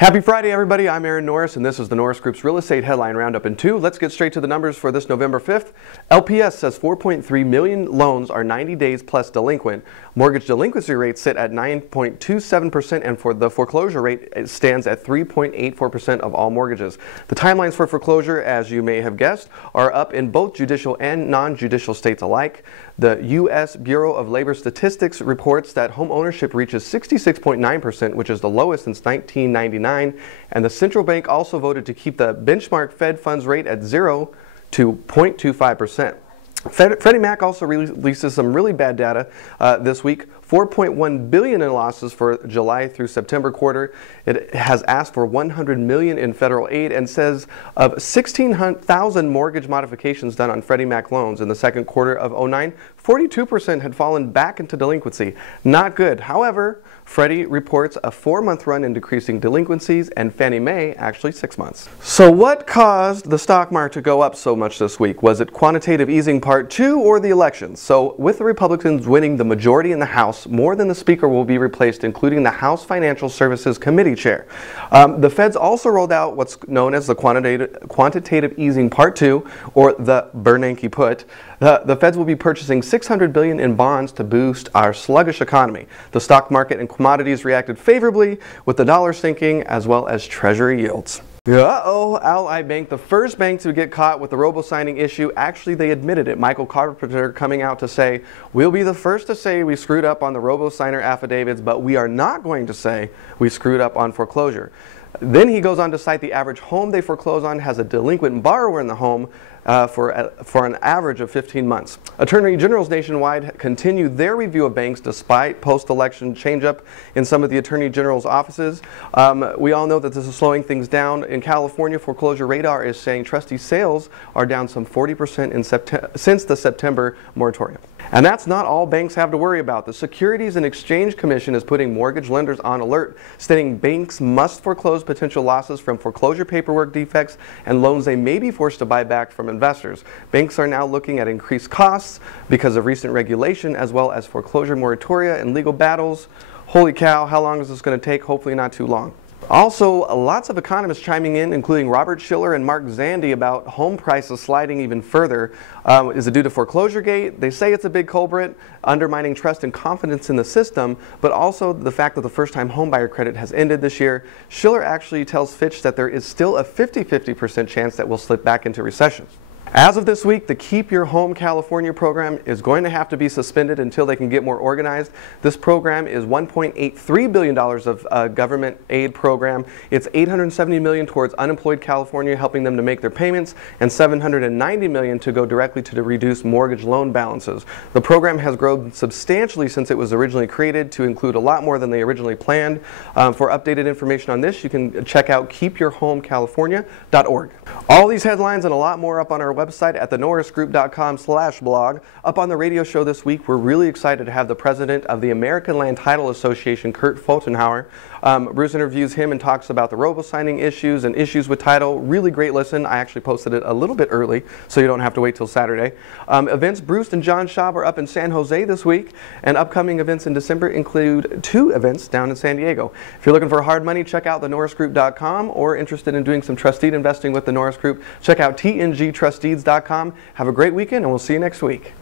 Happy Friday, everybody. I'm Aaron Norris, and this is the Norris Group's Real Estate Headline Roundup in 2. Let's get straight to the numbers for this November 5th. LPS says 4.3 million loans are 90 days plus delinquent. Mortgage delinquency rates sit at 9.27%, and for the foreclosure rate, it stands at 3.84% of all mortgages. The timelines for foreclosure, as you may have guessed, are up in both judicial and non-judicial states alike. The U.S. Bureau of Labor Statistics reports that home ownership reaches 66.9%, which is the lowest since 1999. And the central bank also voted to keep the benchmark Fed funds rate at 0 to 0.25%. Freddie Mac also releases some really bad data this week. $4.1 billion in losses for July through September quarter. It has asked for $100 million in federal aid and says of 16,000 mortgage modifications done on Freddie Mac loans in the second quarter of 2009, 42% had fallen back into delinquency. Not good. However, Freddie reports a 4-month run in decreasing delinquencies, and Fannie Mae actually 6 months. So what caused the stock market to go up so much this week? Was it quantitative easing part 2 or the elections? So with the Republicans winning the majority in the House, more than the Speaker will be replaced, including the House Financial Services Committee chair. The Feds also rolled out what's known as the quantitative easing part 2, or the Bernanke put. The Feds will be purchasing $600 billion in bonds to boost our sluggish economy. The stock market and commodities reacted favorably, with the dollar sinking as well as Treasury yields. Uh-oh, Ally Bank, the first bank to get caught with the robo-signing issue. Actually, they admitted it. Michael Carpenter coming out to say, we'll be the first to say we screwed up on the robo-signer affidavits, but we are not going to say we screwed up on foreclosure. Then he goes on to cite the average home they foreclose on has a delinquent borrower in the home for an average of 15 months. Attorney generals nationwide continue their review of banks despite post-election change-up in some of the attorney general's offices. We all know that this is slowing things down. In California, Foreclosure Radar is saying trustee sales are down some 40% since the September moratorium. And that's not all banks have to worry about. The Securities and Exchange Commission is putting mortgage lenders on alert, stating banks must foreclose potential losses from foreclosure paperwork defects and loans they may be forced to buy back from investors. Banks are now looking at increased costs because of recent regulation, as well as foreclosure moratoria and legal battles. Holy cow, how long is this going to take? Hopefully not too long. Also, lots of economists chiming in, including Robert Shiller and Mark Zandi, about home prices sliding even further. Is it due to foreclosure gate? They say it's a big culprit, undermining trust and confidence in the system, but also the fact that the first-time homebuyer credit has ended this year. Shiller actually tells Fitch that there is still a 50-50% chance that we'll slip back into recession. As of this week, the Keep Your Home California program is going to have to be suspended until they can get more organized. This program is $1.83 billion of government aid program. It's $870 million towards unemployed California, helping them to make their payments, and $790 million to go directly to reduce mortgage loan balances. The program has grown substantially since it was originally created to include a lot more than they originally planned. For updated information on this, you can check out keepyourhomecalifornia.org. All these headlines and a lot more up on our website at thenorrisgroup.com/blog. Up on the radio show this week, we're really excited to have the president of the American Land Title Association, Kurt Pfotenhauer. Bruce interviews him and talks about the robo-signing issues and issues with title. Really great listen. I actually posted it a little bit early, so you don't have to wait till Saturday. Events, Bruce and John Schaub are up in San Jose this week, and upcoming events in December include 2 events down in San Diego. If you're looking for hard money, check out thenorrisgroup.com, or interested in doing some trustee investing with the Norris Group, check out tngtrustees.com. Have a great weekend, and we'll see you next week.